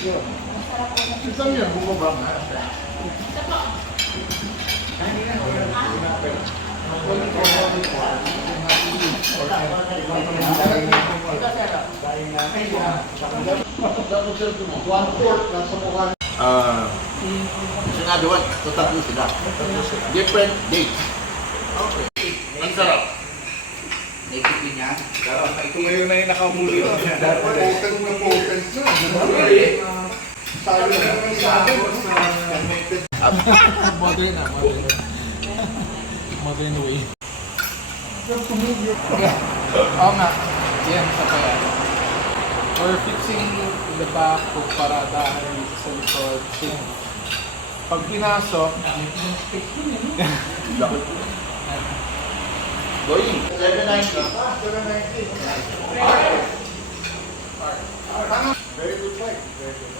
Yun. Isang yan, bumaba nga. Sinaduan, tatlo sila. Different dates. Okay. Ang sarap. Naisipin niya. Ito ngayon na yung nakahuli ko. Potent na potent na. Sabi naman sa akin. Modern na, modern. Modern way. Oo nga. Yan, sa kaya. We're fixing the back of paradahan sa likod. Pag pinasok, Going. 790. 790. Very good fight. Very good.